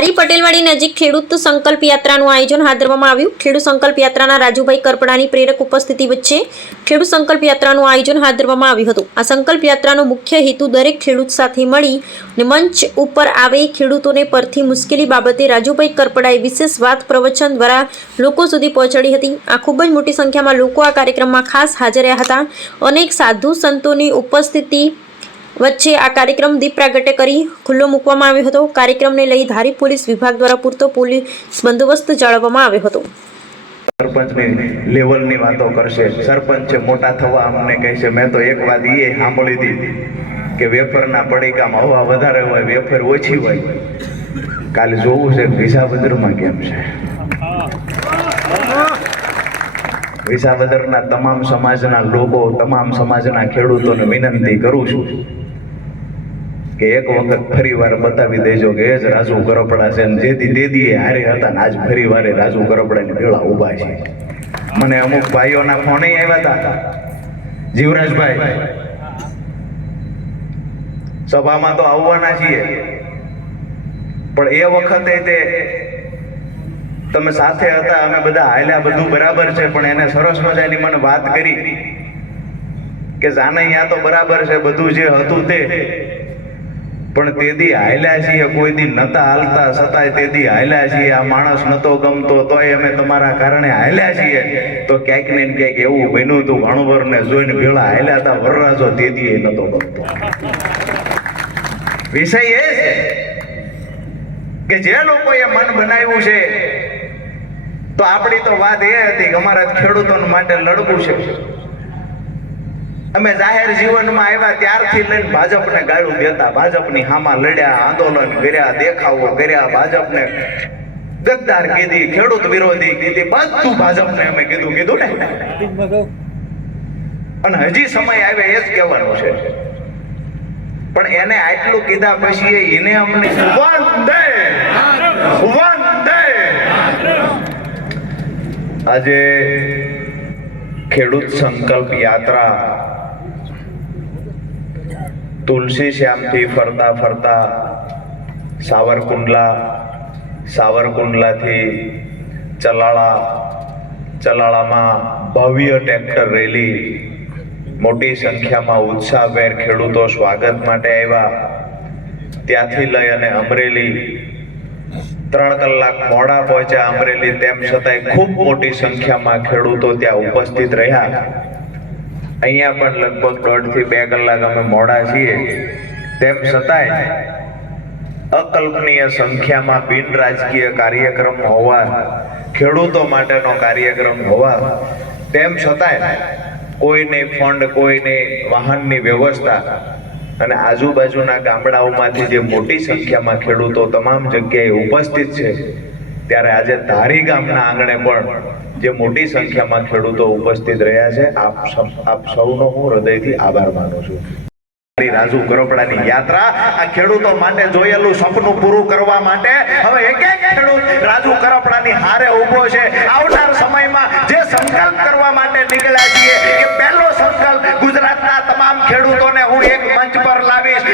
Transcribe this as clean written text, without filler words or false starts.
ધારી પટેલવાડી નજીક ખેડૂત સંકલ્પ યાત્રાનું આયોજન હાથ ધરવામાં આવ્યું। ખેડૂત સંકલ્પ યાત્રાના રાજુભાઈ કરપડાની પ્રેરક ઉપસ્થિતિ વચ્ચે ખેડૂત સંકલ્પ યાત્રાનું આયોજન હાથ ધરવામાં આવ્યું હતું। આ સંકલ્પ યાત્રાનો મુખ્ય હેતુ દરેક ખેડૂત સાથે મળીને મંચ ઉપર આવે ખેડૂતોને પરથી મુશ્કેલી બાબતે રાજુભાઈ કરપડાએ વિશેષ વાત પ્રવચન દ્વારા લોકો સુધી પહોંચાડી હતી। આ ખૂબ જ મોટી સંખ્યામાં લોકો આ કાર્યક્રમમાં ખાસ હાજર રહ્યા હતા। અનેક સાધુ સંતોની ઉપસ્થિતિ વચ્ચે આ કાર્યક્રમ દીપ પ્રાગટ્ય કરી ખુલ્લો મૂકવામાં આવ્યો હતો। કાર્યક્રમને લઈ ધારી પોલીસ વિભાગ દ્વારા પૂરતો પોલીસ બંદોબસ્ત જાળવવામાં આવ્યો હતો। સરપંચની લેવલની વાતો કરશે, સરપંચ મોટા થવા અમને કહેશે। મેં તો એક વાત એ સાંભળી હતી કે વેફરના પડીકામાં હવા વધારે હોય, વેફર ઓછી હોય। કાલે જોવું છે વિસાવદરમાં કેમ છે। વિસાવદરના તમામ સમાજના લોકો, તમામ સમાજના ખેડૂતોને વિનંતી કરું છું કે એક વખત ફરી વાર બતાવી દેજો કે એ જ રાજુ કરપડા છે। જેથી દેદીએ હારે હતા ને આજ ફરી વારે રાજુ કરપડાની ભેળા ઊભા છે। મને અમુક ભાઈઓના ફોન આવ્યા હતા, જીવરાજભાઈ સભામાં તો આવવાના છીએ, પણ એ વખતે તે તમે સાથે હતા, અમે બધા હાલ્યા, બધું બરાબર છે, પણ એને સરસ મજાની મને વાત કરી કે જાનૈયા તો બરાબર છે બધું જે હતું તે, પણ તેદી હાલ્યા છીએ, કોઈ દી નતા હાલતા છતાંય તેદી હાલ્યા છીએ। આ માણસ નતો ગમતો તોય અમે તમારા કારણે હાલ્યા છીએ। તો ક્યાંક ને ક્યાંક એવું બન્યું હતું, ભાણવરને જોઈને ભેળા હાલ્યા હતા, વરરાજો તેદી નતો ગમતો। વિષય એ છે કે જે લોકોએ મન બનાવ્યું છે, તો આપણી તો વાત એ હતી કે અમારા ખેડૂતો માટે લડવું છે। અમે જાહેર જીવનમાં આવ્યા ત્યારથી લઈને ભાજપને ગાળું દેતા, ભાજપની હામાં લડ્યા, આંદોલન કર્યા, દેખાવો કર્યા, ભાજપને ગદ્દાર કીધી, ખેડૂત વિરોધી કીધી, બધું ભાજપને અમે કીધું ને। અને હજી સમય આવે એ જ કહેવાનું છે, પણ એને આટલું કીધા પછી એને અમને વંદે આજે ખેડૂત સંકલ્પ યાત્રા તુલસી શ્યામથી ફરતા ફરતા સાવરકુંડલાથી ચલાળામાં ભવ્ય ટ્રેક્ટર રેલી, મોટી સંખ્યામાં ઉત્સાહભેર ખેડૂતો સ્વાગત માટે આવ્યા। ત્યાંથી લઈ અને અમરેલી 3 કલાક મોડા પહોંચ્યા અમરેલી, તેમ છતાંય ખૂબ મોટી સંખ્યામાં ખેડૂતો ત્યાં ઉપસ્થિત રહ્યા। અહીંયા પણ લગભગ 1.5 થી 2 કલાક અમે મોડા છીએ, તેમ છતાંય અકલ્પનીય સંખ્યામાં બિન રાજકીય કાર્યક્રમ હોવા, ખેડૂતો માટેનો કાર્યક્રમ હોવા, તેમ છતાંય કોઈને ફંડ, કોઈને વાહનની વ્યવસ્થા અને આજુબાજુના ગામડાઓમાંથી જે મોટી સંખ્યામાં ખેડૂતો તમામ જગ્યાએ ઉપસ્થિત છે, ત્યારે આજે ધારી ગામના આંગણે પણ જે મોટી સંખ્યામાં ખેડૂતો ઉપસ્થિત રહ્યા છે, આપ સૌનો હું હૃદયથી આભાર માનું છું। રાજુ કરપડાની યાત્રા આ ખેડૂતો માટે જોયેલું સપનું પૂરું કરવા માટે હવે એક એક ખેડૂત રાજુ કરપડાની હારે ઊભો છે। આવનાર સમયમાં જે સંકલ્પ કરવા માટે નીકળ્યા છીએ કે પહેલો સંકલ્પ ગુજરાતના તમામ ખેડૂતોને હું એક મંચ પર લાવીશ।